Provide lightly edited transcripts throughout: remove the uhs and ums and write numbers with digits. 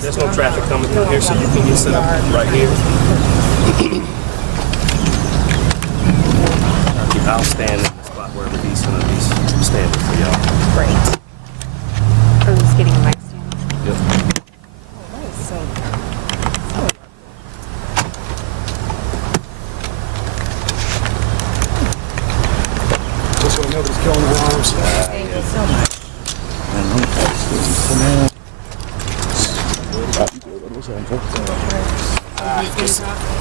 There's no traffic coming through here, so you can get set up right here. I'll stand in the spot wherever he's going to be standing for y'all. Great. I'm just getting a mic stand. Yep. That is so This way nobody's killing their arms. Thank you so much.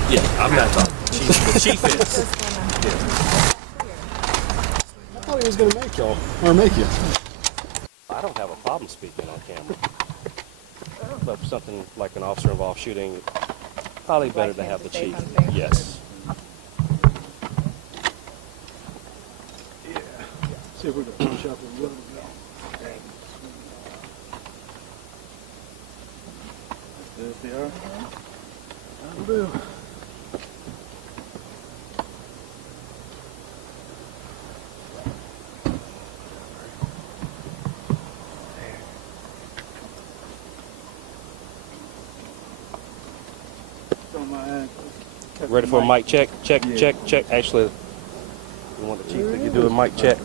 Yeah, I'm not talking. The chief is. I thought he was going to make y'all, or make you. I don't have a problem speaking on camera. But for something like an officer-involved shooting, probably better to have the chief. Yes. Yeah. See if we can finish up a little bit. There's the air. That'll do. Ready for a mic check? Check. Actually, you want the chief to do a mic check?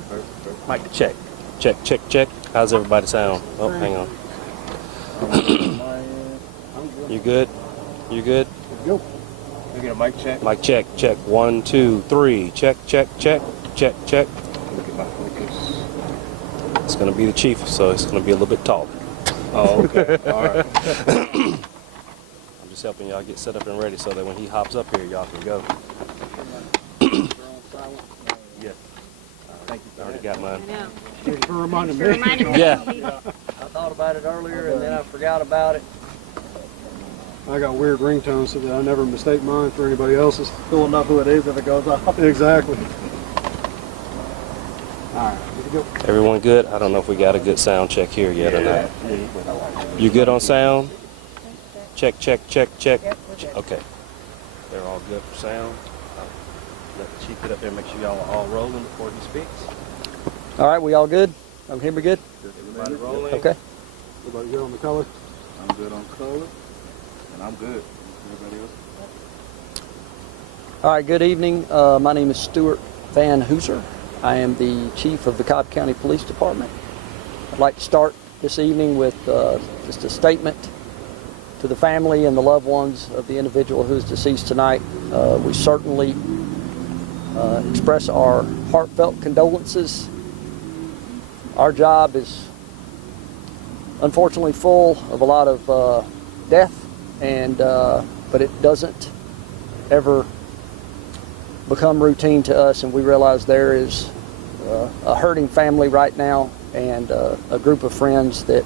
Mic check. Check. How's everybody sound? Oh, hang on. You good? You good? Go. We get a mic check. Mic check. 1, 2, 3. Check. Look at my focus. It's gonna be the chief, so it's gonna be a little bit taller. Oh, okay. All right. I'm just helping y'all get set up and ready so that when he hops up here, y'all can go. Yeah. Thank you. I already got mine. I know. Thank you for reminding me. Reminded me. Yeah. I thought about it earlier and then I forgot about it. I got weird ringtones so that I never mistake mine for anybody else's. You'll know who it is if it goes off. Exactly. All right, good to go. Everyone good? I don't know if we got a good sound check here yet or not. You good on sound? Check. Okay. They're all good for sound. I'll let the chief get up there and make sure y'all are all rolling before he speaks. All right, we all good? I'm here, we good? Everybody rolling? Okay. Everybody good on the color? I'm good on color, and I'm good. Everybody else? All right, good evening. My name is Stuart Van Hooser. I am the chief of the Cobb County Police Department. I'd like to start this evening with just a statement to the family and the loved ones of the individual who is deceased tonight. We certainly express our heartfelt condolences. Our job is unfortunately full of a lot of death, but it doesn't ever become routine to us, and we realize there is a hurting family right now and a group of friends that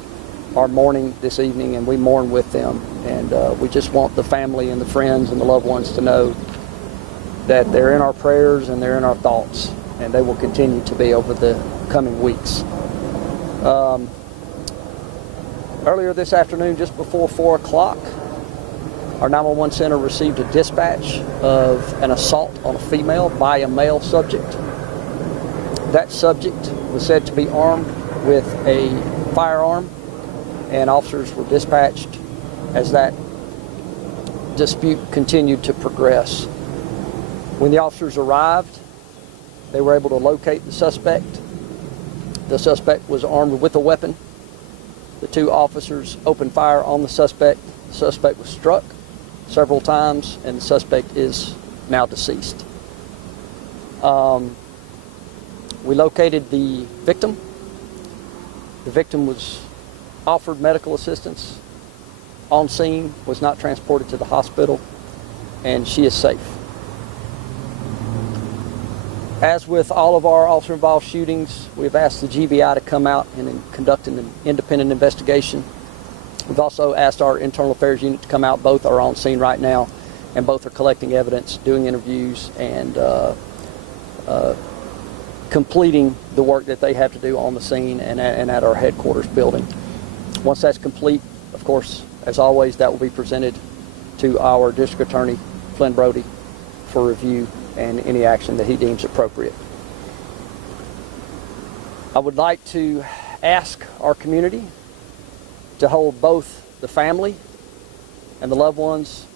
are mourning this evening, and we mourn with them, and we just want the family and the friends and the loved ones to know that they're in our prayers and they're in our thoughts, and they will continue to be over the coming weeks. Earlier this afternoon, just before 4 o'clock, our 911 center received a dispatch of an assault on a female by a male subject. That subject was said to be armed with a firearm, and officers were dispatched as that dispute continued to progress. When the officers arrived, they were able to locate the suspect. The suspect was armed with a weapon. The two officers opened fire on the suspect. The suspect was struck several times, and the suspect is now deceased. We located the victim. The victim was offered medical assistance on scene, was not transported to the hospital, and she is safe. As with all of our officer-involved shootings, we've asked the GBI to come out and conduct an independent investigation. We've also asked our Internal Affairs Unit to come out. Both are on scene right now, and both are collecting evidence, doing interviews, and completing the work that they have to do on the scene and at our headquarters building. Once that's complete, of course, as always, that will be presented to our District Attorney, Flynn Brody, for review and any action that he deems appropriate. I would like to ask our community to hold both the family and the loved ones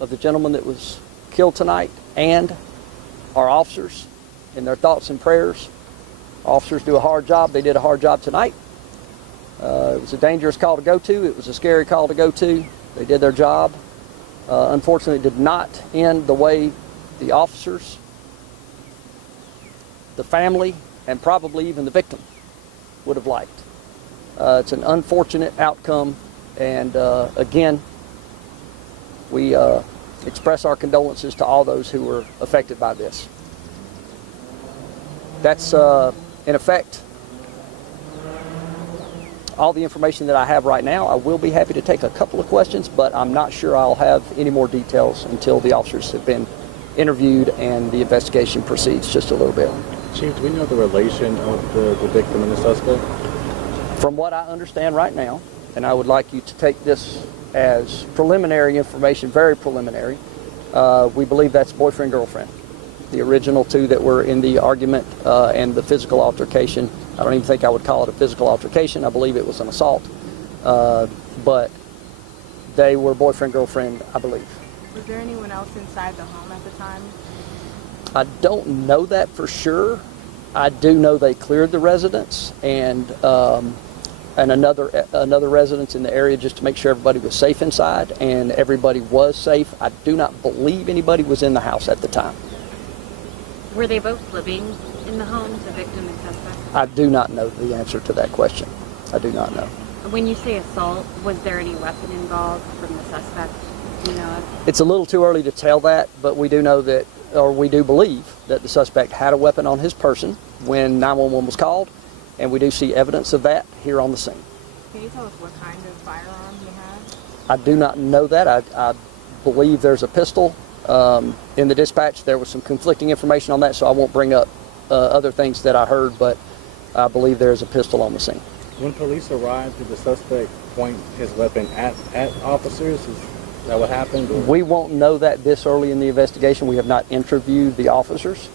of the gentleman that was killed tonight, and our officers in their thoughts and prayers. Officers do a hard job. They did a hard job tonight. It was a dangerous call to go to. It was a scary call to go to. They did their job. Unfortunately, it did not end the way the officers, the family, and probably even the victim would have liked. It's an unfortunate outcome, and again, we express our condolences to all those who were affected by this. That's, in effect, all the information that I have right now. I will be happy to take a couple of questions, but I'm not sure I'll have any more details until the officers have been interviewed and the investigation proceeds just a little bit. Chief, do we know the relation of the victim and the suspect? From what I understand right now, and I would like you to take this as preliminary information, very preliminary, we believe that's boyfriend-girlfriend. The original two that were in the argument and the physical altercation. I don't even think I would call it a physical altercation. I believe it was an assault. But they were boyfriend-girlfriend, I believe. Was there anyone else inside the home at the time? I don't know that for sure. I do know they cleared the residence and another residence in the area just to make sure everybody was safe inside, and everybody was safe. I do not believe anybody was in the house at the time. Were they both living in the home, the victim and suspect? I do not know the answer to that question. I do not know. When you say assault, was there any weapon involved from the suspect? Do you know? It's a little too early to tell that, but we do know that, or we do believe that the suspect had a weapon on his person when 911 was called, and we do see evidence of that here on the scene. Can you tell us what kind of firearm he had? I do not know that. I believe there's a pistol. In the dispatch, there was some conflicting information on that, so I won't bring up other things that I heard, but I believe there's a pistol on the scene. When police arrived, did the suspect point his weapon at officers? Is that what happened? Or? We won't know that this early in the investigation. We have not interviewed the officers,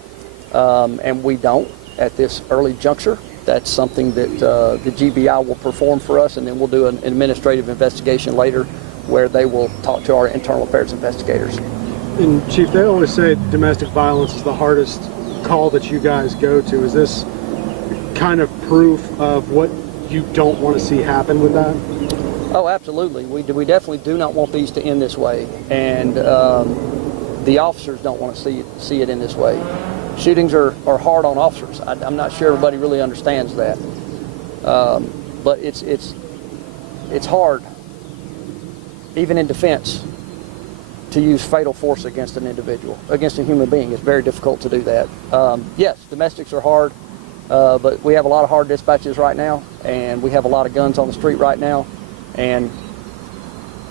and we don't at this early juncture. That's something that the GBI will perform for us, and then we'll do an administrative investigation later where they will talk to our internal affairs investigators. And Chief, they always say domestic violence is the hardest call that you guys go to. Is this kind of proof of what you don't want to see happen with that? Oh, absolutely. We definitely do not want these to end this way, and the officers don't want to see it in this way. Shootings are hard on officers. I'm not sure everybody really understands that, but it's hard, even in defense, to use fatal force against an individual, against a human being. It's very difficult to do that. Yes, domestics are hard, but we have a lot of hard dispatches right now, and we have a lot of guns on the street right now, and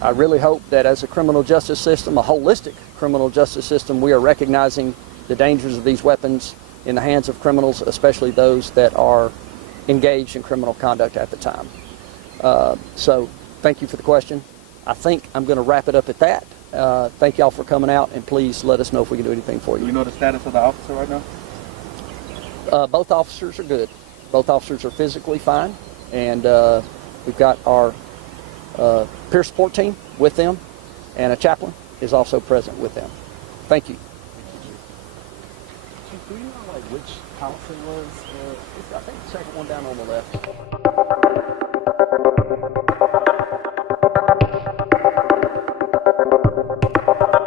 I really hope that as a criminal justice system, a holistic criminal justice system, we are recognizing the dangers of these weapons in the hands of criminals, especially those that are engaged in criminal conduct at the time. So thank you for the question. I think I'm going to wrap it up at that. Thank y'all for coming out, and please let us know if we can do anything for you. Do you know the status of the officer right now? Both officers are good. Both officers are physically fine, and we've got our peer support team with them, and a chaplain is also present with them. Thank you. Do you know which house it was? I think the second one down on the left.